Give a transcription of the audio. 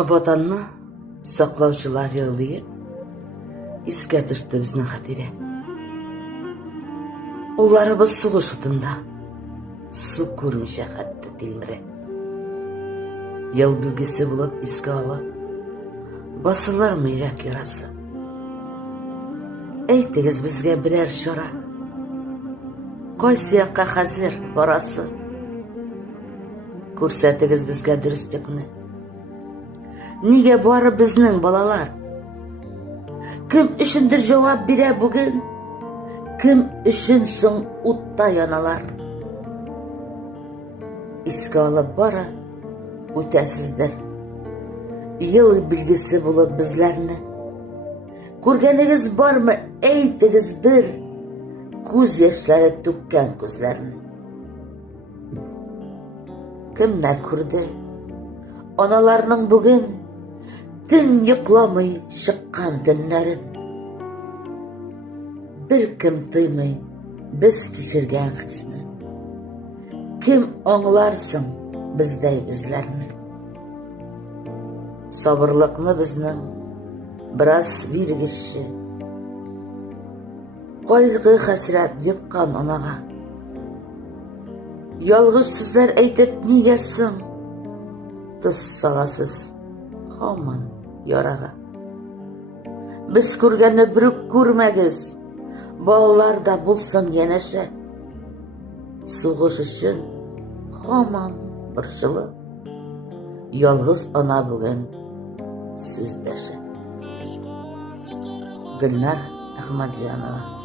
Vatanni saqlovchilar yig'iligi esga tushdi bizni xotira. Ularimiz sug'ish o'tinda suv ko'rmisha hatto tilmiri. Yıl bilgisi bo'lib esga olib, bosilarmi yurak yarasi. Aytdingiz bizga birer shora, qaysi yoqqa hozir borasi. Ko'rsatingiz bizga durustlikni. Nega bori bizning bolalar? Kim uchundir javob bera bugun? Kim uchun so'ng o'tda yonalar? Esga olib bora o'tasizdir. Yıl bilgisi bo'lib bizlarni. Ko'rganingiz bormi? Aytingiz bir ko'z yoshlari to'kkan ko'zlarni. Kimlar ko'rdi? Onalarning bugun tun yiqlamay chiqqan tunlarin. Bir kim duymay biz kechirgan hisni. Kim anglarsin bizday bizlarni? Sabrliqni bizning biroz bergishi. Qayg'u hasrat yutqan onaga. Yolg'iz sizlar aytib negasin? Tiz salasiz hamon yaraga. Biz ko'rganni bir ko'rmagiz. Bolalarda bo'lsin yanasha. Sug'ish uchun hamon bir shili. Yolg'iz ona bugun so'zlashi. Gulnar Ahmadjonova.